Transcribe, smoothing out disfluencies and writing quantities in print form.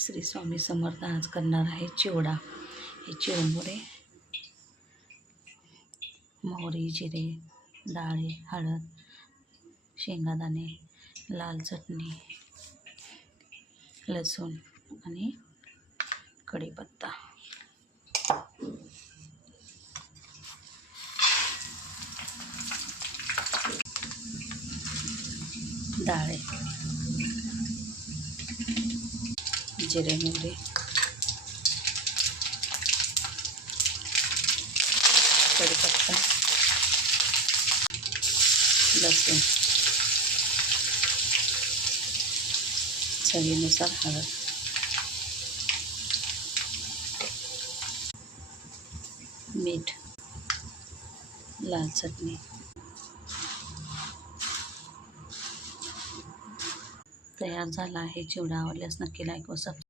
श्री स्वामी समर्थ. आज करणार आहे चिवडा. हे चिवमुरे, मोहरी, जिरे, डाळे, हळद, शेंगादाणे, लाल चटणी, लसूण आणि कढीपत्ता. डाळे, जिरे, मोहरी, कढीपत्ता, लसूण, चवीनुसार हळद, मीठ, लाल चटणी. तयार झाला आहे चिवडा. आवडल्यास नक्की लाईक व सबस्क्राईब